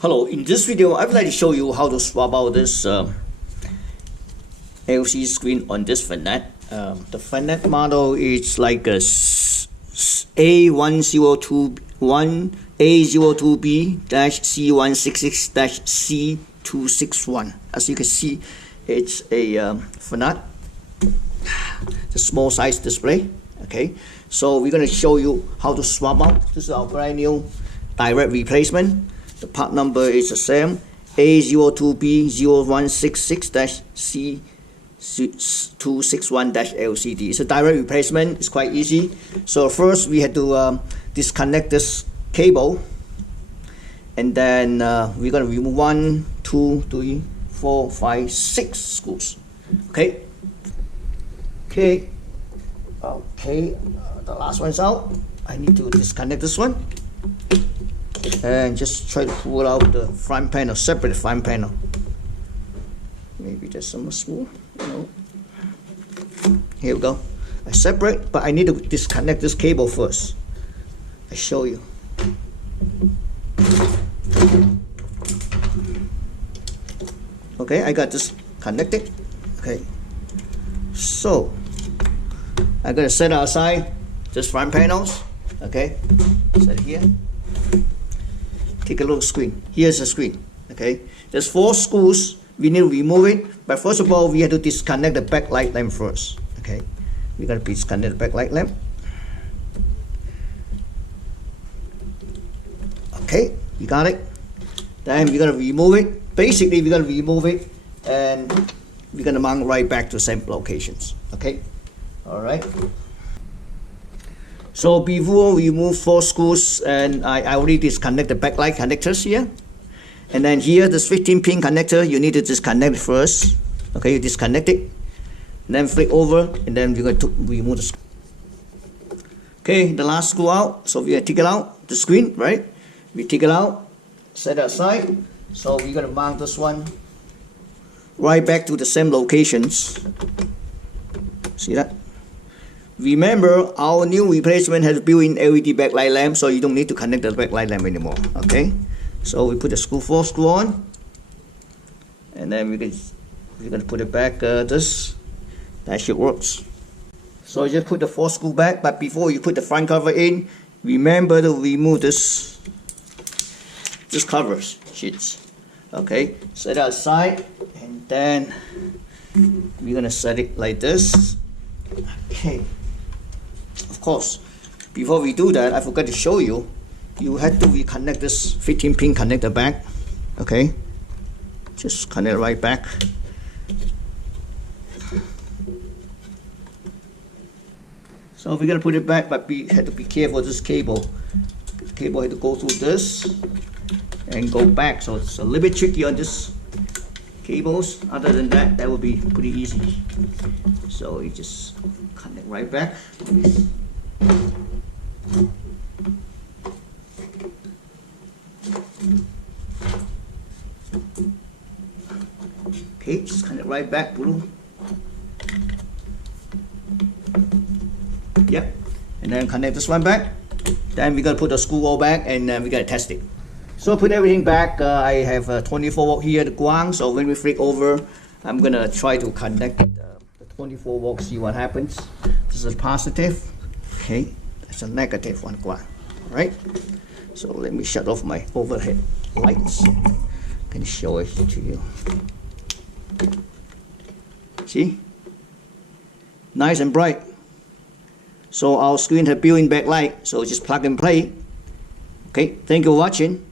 Hello, in this video I would like to show you how to swap out this LCD screen on this FANUC. The FANUC model is like a A02B-0166-C261. As you can see, it's a FANUC, the small size display. Okay, so we're going to show you how to swap out. This is our brand new direct replacement. The part number is the same, A02B-0166-C261-LCD. It's a direct replacement. It's quite easy. So first we had to disconnect this cable, and then we're going to remove 1, 2, 3, 4, 5, 6 screws. Okay. The last one's out. I need to disconnect this one and just try to pull out the front panel, separate the front panel. Maybe there's some small. No. Here we go. I separate, but I need to disconnect this cable first. I show you. Okay, I got this connected. Okay, so I'm gonna set aside this front panels. Okay, set it here. Take a look at the screen. Here's the screen. Okay, there's 4 screws. We need to remove it, but first of all, we have to disconnect the backlight lamp first. Okay, we're gonna disconnect the backlight lamp. Okay, you got it. Then we're gonna remove it. Basically, we're gonna remove it, and we're gonna mount right back to the same locations. Okay, all right. So before we remove 4 screws, and I already disconnect the backlight connectors here. And then here, this 15-pin connector, you need to disconnect it first. Okay, you disconnect it, and then flip over, and then we're going to remove the screw. Okay, the last screw out. So we're going to take it out, the screen, right? We take it out, set it aside. So we're going to mount this one right back to the same locations. See that? Remember, our new replacement has built-in LED backlight lamp, so you don't need to connect the backlight lamp anymore. Okay, so we put the 4 screw on, and then we're going to put it back. That should work. So you just put the 4 screw back, but before you put the front cover in, remember to remove this cover sheets. Okay, set that aside, and then we're gonna set it like this. Okay. Of course, before we do that, I forgot to show you. You had to reconnect this 15-pin connector back. Okay, just connect right back. So we're gonna put it back, but we had to be careful with this cable. The cable had to go through this and go back, so it's a little bit tricky on this cables. Other than that, that will be pretty easy. So you just connect right back. Okay, just connect right back, blue. Yep, and then connect this one back. Then we're gonna put the screw hole back, and we're gonna test it. So put everything back. I have 24 volt here, the ground. So when we flip over, I'm gonna try to connect the 24 volt. See what happens. This is a positive. Okay, that's a negative one, ground. All right. So let me shut off my overhead lights. I can show it to you. See, nice and bright. So our screen has built-in backlight. So just plug and play. Okay. Thank you for watching.